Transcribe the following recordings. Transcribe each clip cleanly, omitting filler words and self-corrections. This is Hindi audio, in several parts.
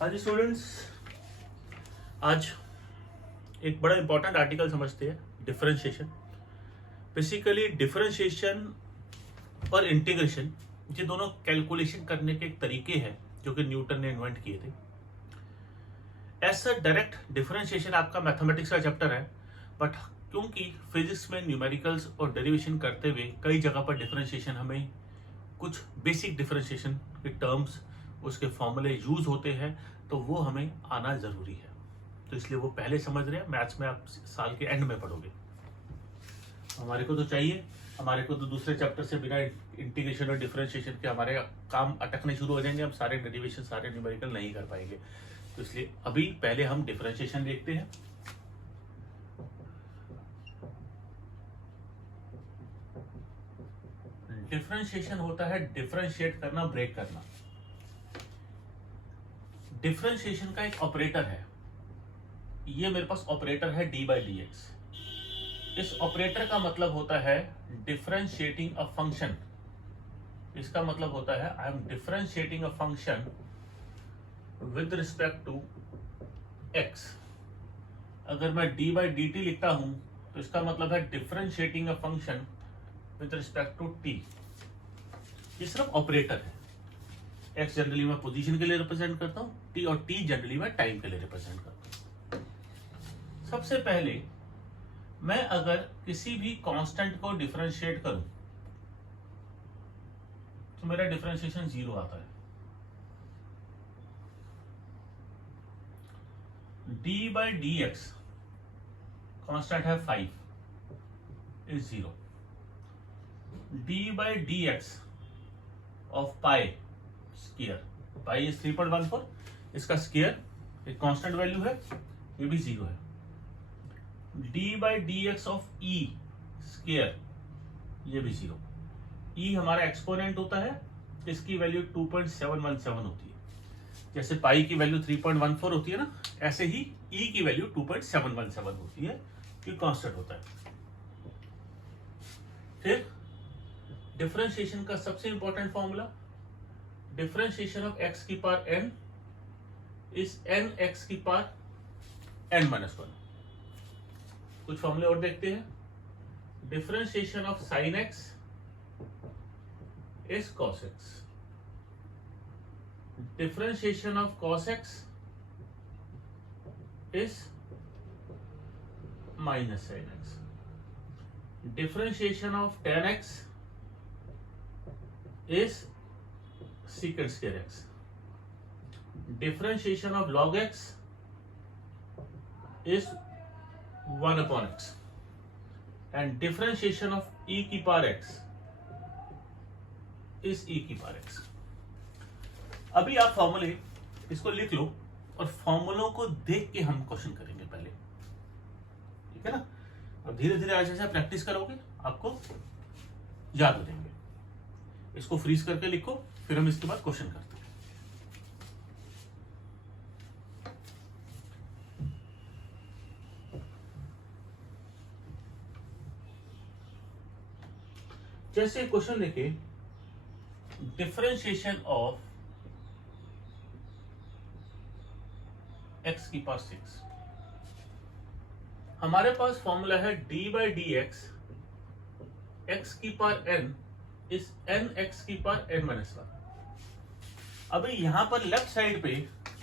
हाँ जी स्टूडेंट्स, आज एक बड़ा इंपॉर्टेंट आर्टिकल समझते हैं, डिफरेंशिएशन। बेसिकली डिफरेंशिएशन और इंटीग्रेशन ये दोनों कैलकुलेशन करने के एक तरीके हैं जो कि न्यूटन ने इन्वेंट किए थे। ऐसा डायरेक्ट डिफरेंशिएशन आपका मैथमेटिक्स का चैप्टर है, बट क्योंकि फिजिक्स में न्यूमेरिकल्स और डेरिवेशन करते हुए कई जगह पर डिफरेंशिएशन हमें कुछ बेसिक डिफरेंशिएशन के टर्म्स, उसके फॉर्मूले यूज होते हैं, तो वो हमें आना जरूरी है। तो इसलिए वो पहले समझ रहे हैं, मैथ्स में आप साल के एंड में पढ़ोगे। हमारे को तो चाहिए, हमारे को तो दूसरे चैप्टर से बिना इंटीग्रेशन और डिफरेंशिएशन के हमारे काम अटकने शुरू हो जाएंगे, हम सारे डेरिवेशन सारे न्यूमेरिकल नहीं कर पाएंगे। तो इसलिए अभी पहले हम डिफरेंशिएशन देखते हैं। डिफरेंशिएशन होता है डिफरेंशिएट करना, ब्रेक करना। डिफरेंशिएशन का एक ऑपरेटर है, ये मेरे पास ऑपरेटर है डी बाई डी एक्स। इस ऑपरेटर का मतलब होता है डिफरेंशिएटिंग अ फंक्शन। इसका मतलब होता है I am differentiating a function with respect to X. अगर मैं डी बाई डी टी लिखता हूं तो इसका मतलब है differentiating a function with respect to T. ये सिर्फ ऑपरेटर है। एक्स जनरली मैं पोजीशन के लिए रिप्रेजेंट करता हूं, टी और टी जनरली मैं टाइम के लिए रिप्रेजेंट करता हूं। सबसे पहले मैं अगर किसी भी कांस्टेंट को डिफरेंशिएट करूं तो मेरा डिफरेंशिएशन 0 आता है। D by D x constant है 5 is 0। D by D x of pi square, pi is 3.14, इसका स्क्वायर एक कांस्टेंट वैल्यू है, ये भी 0 है। D by D x of E square, ये भी 0। ई हमारा एक्सपोनेंट होता है, इसकी वैल्यू 2.717 होती है। जैसे पाई की वैल्यू 3.14 होती है ना, ऐसे ही ई की वैल्यू 2.717 होती है, ये कांस्टेंट होता है। फिर डिफरेंशिएशन का सबसे important formula, differentiation of x की power n is n x की पावर एन माइनस 1। कुछ फॉर्मूले और देखते हैं। Differentiation of sine x is cos x. Differentiation of cos x is minus sine x. Differentiation of tan x is secant square x. Differentiation of log x is 1 upon x, and differentiation of e की पावर x is e की पावर x. अभी आप फॉर्मूले इसको लिख लो और फॉर्मूलों को देख के हम क्वेश्चन करेंगे पहले, ठीक है ना। अब धीरे धीरे आज जैसे प्रैक्टिस करोगे आपको याद हो जाएंगे। इसको फ्रीज करके लिखो, फिर हम इसके बाद क्वेश्चन करते हैं। जैसे क्वेश्चन लिखे, डिफरेंशिएशन ऑफ एक्स की पावर 6। हमारे पास फॉर्मूला है D by D x x की पावर एन इस एन एक्स की पावर एन माइनस 1। अभी यहां पर लेफ्ट साइड पे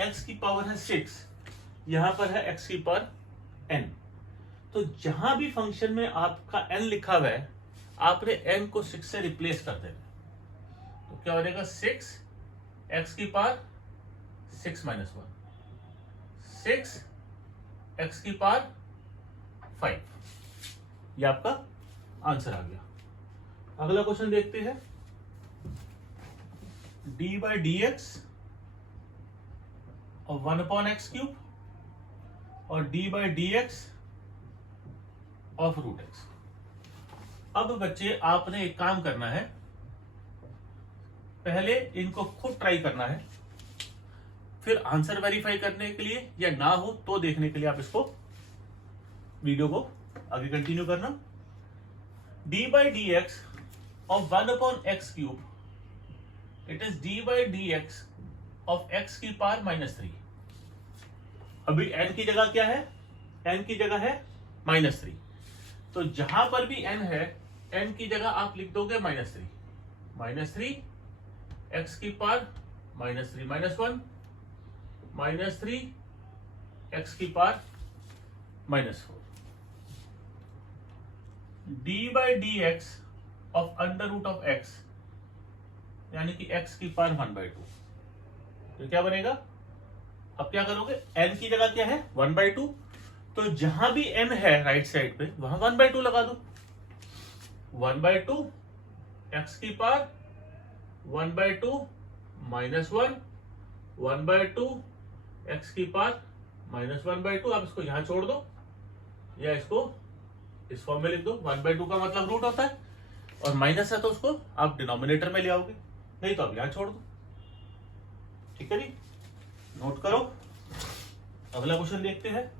एक्स की पावर है 6, यहां पर है एक्स की पावर एन। तो जहां भी फंक्शन में आपका एन लिखा हुआ है, आपने एन को 6 से रिप्लेस कर देना। तो क्या हो जाएगा, 6 एक्स की पावर 6 माइनस 1, 6 एक्स की पावर 5। ये आपका आंसर आ गया। अगला क्वेश्चन देखते हैं। डी बाई डी एक्स और 1 अपॉन एक्स क्यूब और D by D x of root X. अब बच्चे आपने एक काम करना है, पहले इनको खुद ट्राई करना है, फिर आंसर वेरीफाई करने के लिए या ना हो तो देखने के लिए आप इसको वीडियो को आगे कंटिन्यू करना। D by D x of 1 upon x cube, it is d by dx of x की पावर -3। अभी n की जगह क्या है, n की जगह है -3, तो जहां पर भी n है n की जगह आप लिख दोगे -3 x की पावर -3 -1 -3 x की पावर -4 d/dx ऑफ √x यानी कि x की पावर 1/2। तो क्या बनेगा, अब क्या करोगे, n की जगह क्या है 1/2, तो जहां भी n है राइट साइड पे वहां 1/2 लगा दो। 1/2 x की पावर 1/2 -1 1/2 x की पावर -1/2। आप इसको यहां छोड़ दो या इसको इस फॉर्म में लिख दो। 1/2 का मतलब रूट होता है और माइनस है तो उसको आप डिनोमिनेटर में ले आओगे, नहीं तो आप यहां छोड़ दो। ठीक है जी, नोट करो। अगला क्वेश्चन देखते हैं।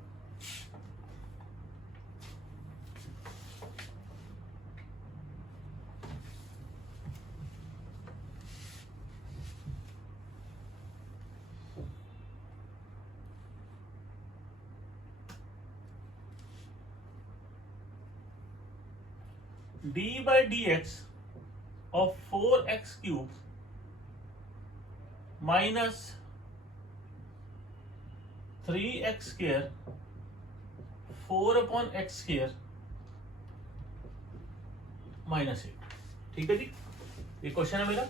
d/dx of 4x cube minus 3x square 4/x square -8। ठीक है जी, ये क्वेश्चन है मेरा।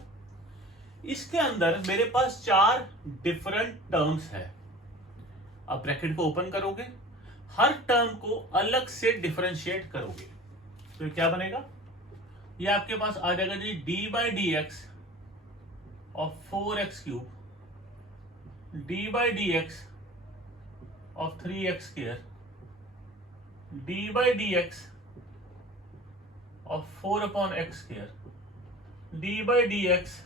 इसके अंदर मेरे पास 4 डिफरेंट टर्म्स है। आप ब्रैकेट को ओपन करोगे, हर टर्म को अलग से डिफरेंशिएट करोगे, तो क्या बनेगा, ये आपके पास आ जाएगा जी d/dx of 4x cube d/dx of 3x square d/dx of 4/x square d/dx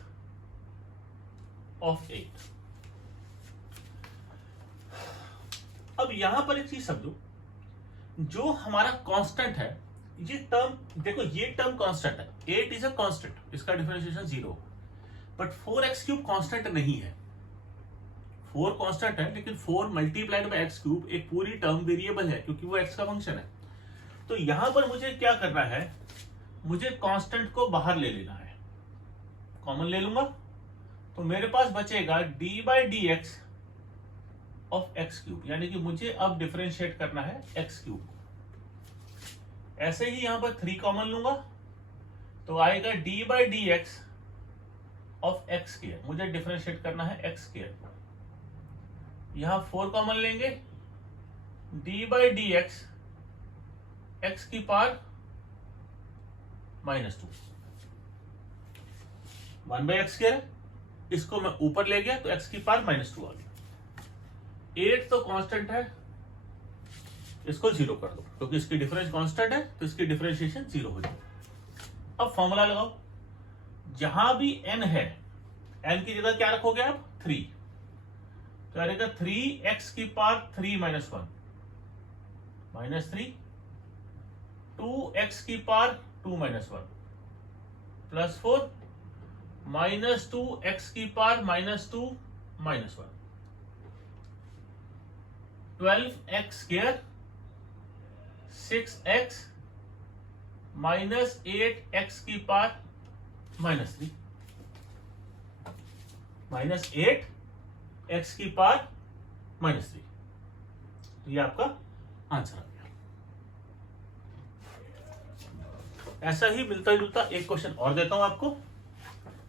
of 8। अब यहां पर एक चीज समझो, जो हमारा कांस्टेंट है, ये टर्म देखो, ये टर्म कांस्टेंट है, 8 इज अ कांस्टेंट, इसका differentiation 0, but 4x cube constant नहीं है। 4 कांस्टेंट है, लेकिन 4 मल्टीप्लाइड बाय x क्यूब एक पूरी टर्म वेरिएबल है, क्योंकि वो x का फंक्शन है। तो यहां पर मुझे क्या करना है, मुझे कांस्टेंट को बाहर ले लेना है, कॉमन ले लूंगा, तो मेरे पास बचेगा d/dx ऑफ x क्यूब, यानी कि मुझे अब डिफरेंशिएट करना है x क्यूब। ऐसे ही यहां पर 3 कॉमन लूंगा, तो आएगा d/dx ऑफ x स्क्वायर, मुझे डिफरेंशिएट करना है x स्क्वायर। यहां 4 कॉमन लेंगे, d/dx x की पावर -2 1/x स्क्वायर, इसको मैं ऊपर ले गया तो x की पावर -2 आ गया। 8 तो कांस्टेंट है, इसको 0 कर दो, क्योंकि इसकी डिफरेंस कांस्टेंट है तो इसकी डिफरेंशिएशन 0 हो जाएगी। अब फॉर्मूला लगाओ, जहां भी n है, n की जगह क्या रखोगे आप 3, तो आ जाएगा 3x की पावर 3 -1 -3 2x की पावर 2 -1 +4 -2x की power -2 -1 12x square 6x -8x की पावर -3 -8x की पावर -3। तो ये आपका आंसर आ गया। ऐसा ही मिलता जुलता एक क्वेश्चन और देता हूं आपको,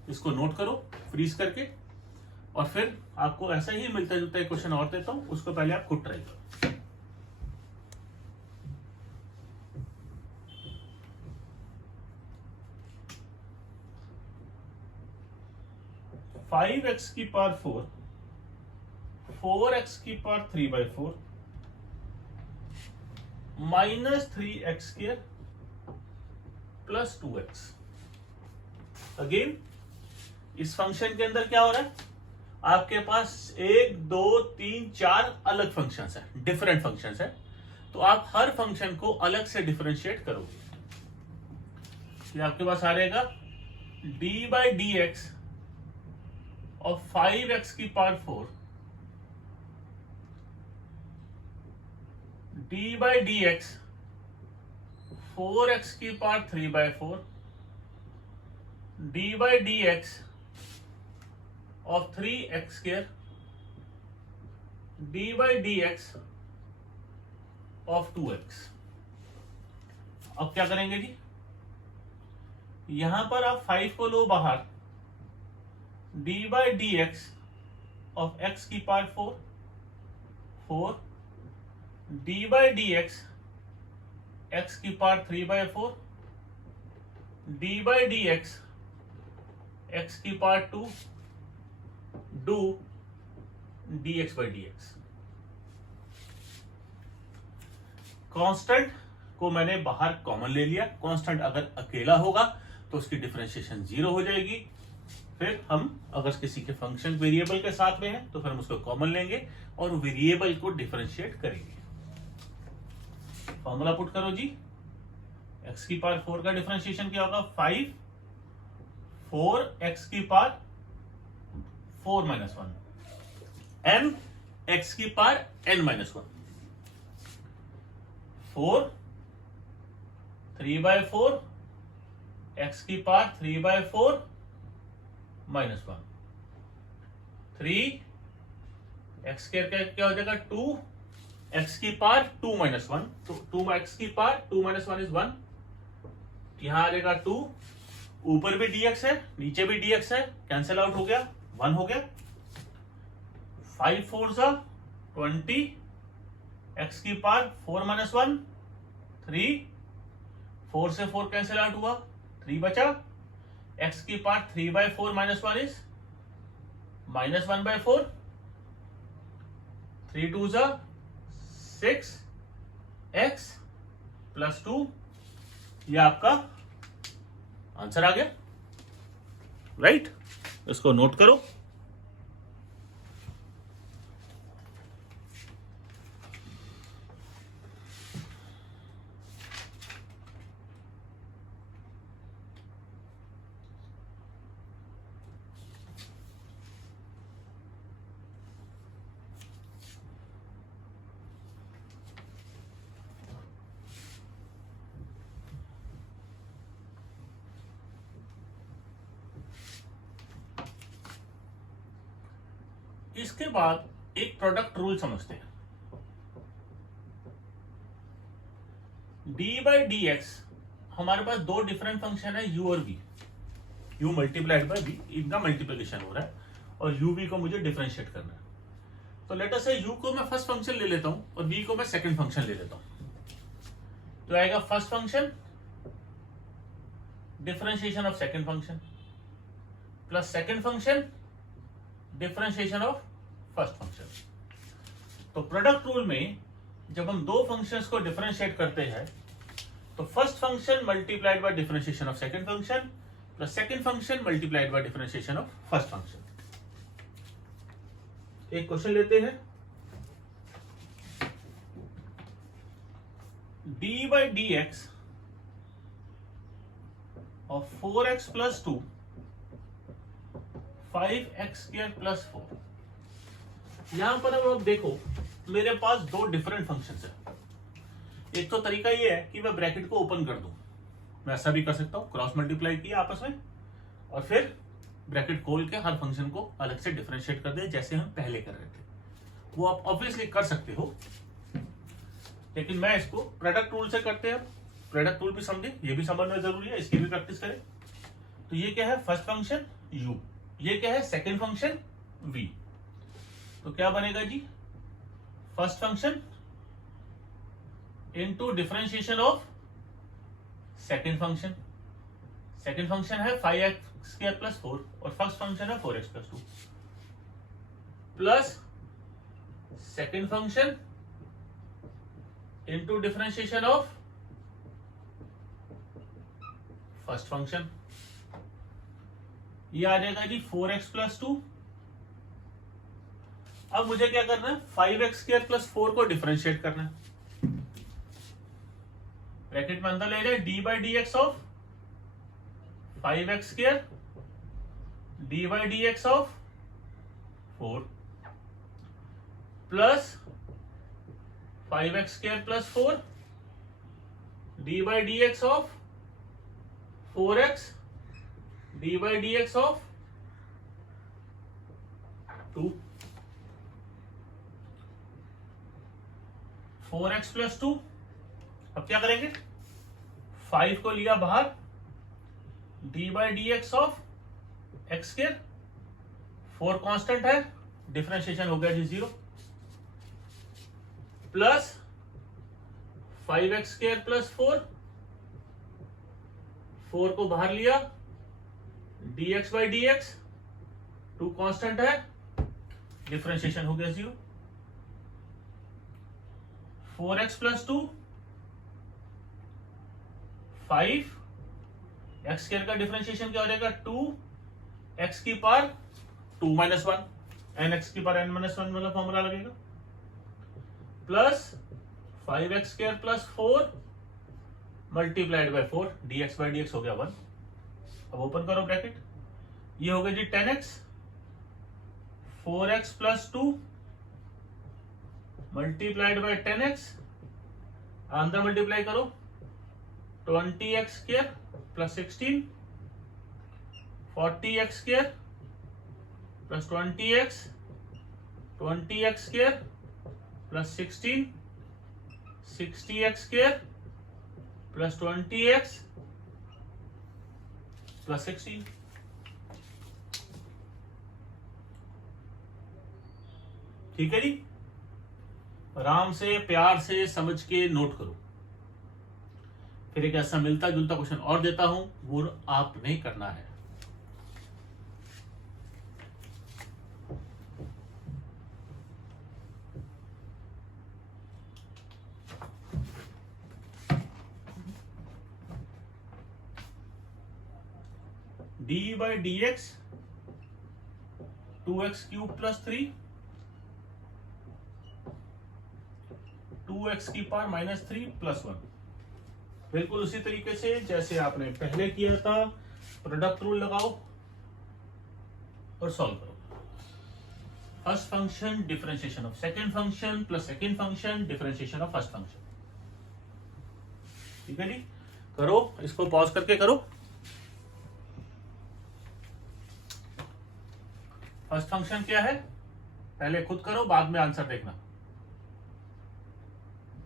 इसको नोट करो फ्रीज करके, और फिर आपको ऐसा ही मिलता जुलता एक क्वेश्चन और देता हूं, उसको पहले आप खुद ट्राई करो। 5x की पावर 4 4x की power 3/4 -3x square +2x। Again इस फंक्शन के अंदर क्या हो रहा है, आपके पास 1 2 3 4 अलग फंक्शंस है, डिफरेंट फंक्शंस है, तो आप हर फंक्शन को अलग से डिफरेंशिएट करोगे। तो आपके पास आ रहेगा d/dx ऑफ 5x की power 4 d by D x 4x की power 3/4 d by D x of 3x² D by D x of 2x। अब क्या करेंगे जी, यहां पर आप 5 को लो बाहर, d by D x of x की power 4 d by D x x की power 3/4 d by D x x की power 2 do d x by D x. Constant को मैंने बाहर कॉमन ले लिया। कांस्टेंट अगर अकेला होगा तो उसकी डिफरेंशिएशन 0 हो जाएगी। फिर हम अगर किसी के फंक्शन वेरिएबल के साथ में है तो फिर हम उसको कॉमन लेंगे और वेरिएबल को डिफरेंशिएट करेंगे। फॉर्मूला पुट करो जी, x की पावर 4 का डिफरेंशिएशन क्या होगा, 5 4x की पावर 4 - 1 n x की पावर n - 1 4 3/4 x की पावर 3/4 -1 3 x के क्या हो जाएगा 2 x की पावर 2 - 1 तो 2x की पावर 2 - 1 इज 1। यहां आ जाएगा 2, ऊपर भी dx है नीचे भी dx है, कैंसिल आउट हो गया 1 हो गया। 5 4 20 x की पावर 4 - 1 3 4 से 4 कैंसिल आउट हुआ 3 बचा। x की पावर 3/4 - 1 इज -1/4 3 2 6 x + 2। ये आपका आंसर आ गया, राइट। इसको नोट करो। इसके बाद एक प्रोडक्ट रूल समझते हैं। डी बाई डी एक्स हमारे पास दो डिफरेंट फंक्शन है, यू और V. U multiplied by V, इनका मल्टीप्लिकेशन हो रहा है और यू वी को मुझे डिफरेंशिएट करना है। तो लेट अस से यू को मैं फर्स्ट फंक्शन ले लेता हूं और वी को मैं सेकंड फंक्शन ले लेता हूं। तो आएगा first function differentiation of second function plus second function differentiation of first function. तो प्रोडक्ट रूल में जब हम दो फंक्शंस को डिफरेंशिएट करते हैं तो first function multiplied by differentiation of second function plus second function multiplied by differentiation of first function. एक क्वेश्चन लेते हैं, D by D x of 4x + 2 5x² + 4। यहां पर अब देखो मेरे पास दो डिफरेंट फंक्शंस है। एक तो तरीका ये है कि मैं ब्रैकेट को ओपन कर दूं, मैं ऐसा भी कर सकता हूं, क्रॉस मल्टीप्लाई किया आपस में और फिर ब्रैकेट खोल के हर फंक्शन को अलग से डिफरेंशिएट कर दे जैसे हम पहले कर रहे थे। वो आप ऑब्वियसली कर सकते हो, लेकिन मैं इसको प्रोडक्ट रूल से करते हैं। प्रोडक्ट रूल भी समझे, ये भी समझना जरूरी है, इसकी भी प्रैक्टिस करें। तो ये क्या है, फर्स्ट फंक्शन u, ये क्या है सेकंड फंक्शन v। तो क्या बनेगा जी, first function into differentiation of second function. Second function है 5x² + 4 और फर्स्ट फंक्शन है 4x + 2 plus second function into differentiation of first function. ये आ जाएगा जी 4x + 2। अब मुझे क्या करना है, 5x² + 4 को डिफरेंशिएट करना है। ब्रैकेट में अंदर ले जाए, D by D x of 5x² D by D x of 4 plus 5x² plus 4 d by D x of 4x D by D x of 2 4x plus 2। अब क्या करेंगे, 5 को लिया बाहर, d by D x of x², 4 constant है, डिफरेंशिएशन हो गया जी 0, प्लस 5x² प्लस 4 को बाहर लिया, dx by D x, 2 constant है, डिफरेंशिएशन हो गया 0, 4x प्लस 2 5, x² का डिफरेंशिएशन क्या हो जाएगा, 2x की पावर 2 माइनस 1, nx की पावर n माइनस 1 वाला फॉर्मूला लगेगा, plus 5x² plus 4 multiplied by 4, dx by D x हो गया 1। अब ओपन करो ब्रैकेट, ये हो गया जी 10x, 4x plus 2 multiplied by 10x, अंदर मल्टीप्लाई करो, 20x² plus 16, 40x² plus 20x, 20x² plus 16, 60x² plus 20x plus 16। ठीक है जी, आराम से प्यार से समझ के नोट करो। फिर एक ऐसा मिलता जुलता क्वेश्चन और देता हूं, वो आपने करना है। D by D x 2x³ plus 3 2x की पावर माइनस 3 प्लस 1, बिल्कुल उसी तरीके से जैसे आपने पहले किया था। प्रोडक्ट रूल लगाओ और सॉल्व करो। First function differentiation of second function plus second function differentiation of first function. ठीक है जी, करो, इसको पॉज करके करो। फर्स्ट फंक्शन क्या है पहले खुद करो, बाद में आंसर देखना।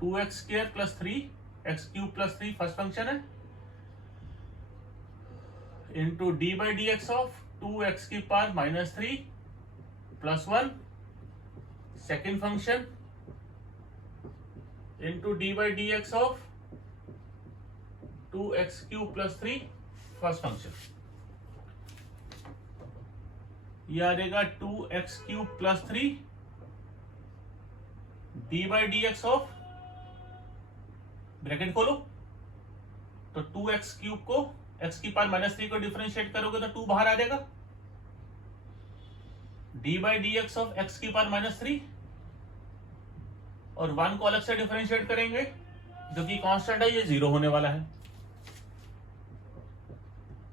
2x² plus 3x³ plus 3 first function है, into d by D x of 2x की power minus 3 plus 1 second function, into d by D x of 2x³ plus 3 first function. ये आ जाएगा 2x³ plus 3 d by D x of, bracket खोलो तो 2x³ को x की पावर माइनस 3 को डिफरेंशिएट करोगे तो 2 बाहर आ जाएगा, D by D x of x की पावर माइनस 3 और 1 को अलग से डिफरेंशिएट करेंगे जो कि कांस्टेंट है, ये 0 होने वाला है।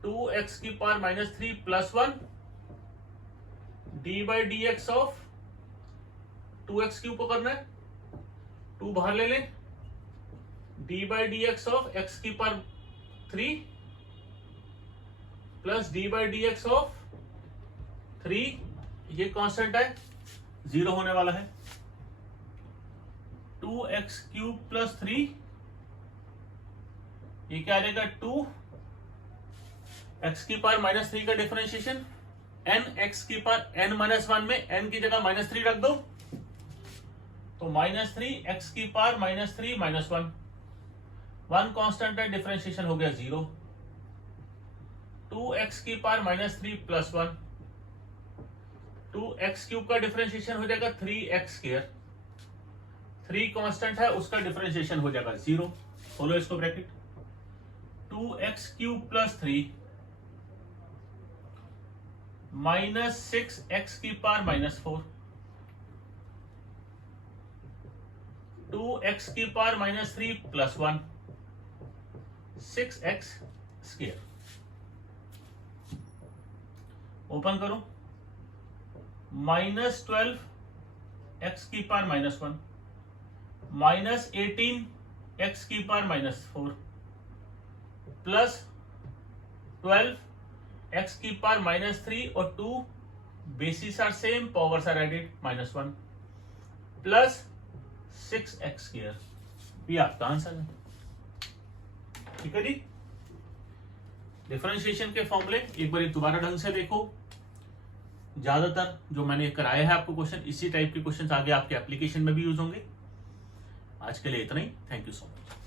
2x की power minus 3 plus 1 D by D x of 2x³ को करना है, 2 बाहर ले लें, D by D x of x की power 3 plus D by D x of 3, ये कांस्टेंट है, 0 होने वाला है। 2x³ प्लस 3, ये क्या आ जाएगा 2x की पावर माइनस 3 का डिफरेंशिएशन, n x की पावर n माइनस 1 में n की जगह माइनस 3 रख दो तो माइनस 3 x की पावर माइनस 3 माइनस 1 कांस्टेंट है, डिफरेंशिएशन हो गया 0। 2x की पावर माइनस 3 प्लस 1, 2x³ का डिफरेंशिएशन हो जाएगा 3x², 3 कांस्टेंट है, उसका डिफरेंशिएशन हो जाएगा 0। खोलो इसको bracket, 2x³ plus 3 minus 6x की पावर माइनस 4, 2x की power minus 3 plus 1 6x²। Open करो, माइनस 12 x की पावर माइनस 1 माइनस 18 एक्स की पावर -4 प्लस 12 एक्स की पावर -3 और 2 bases are same, powers are added -1 plus 6x²। ये आपका आंसर है। ठीक है जी। डिफरेंशिएशन के फॉर्मूले एक बार दोबारा ढंग से देखो। ज्यादातर जो मैंने कराया है आपको क्वेश्चन, इसी टाइप के क्वेश्चन आगे आपके एप्लीकेशन में भी यूज होंगे। आज के लिए इतना ही। Thank you so much.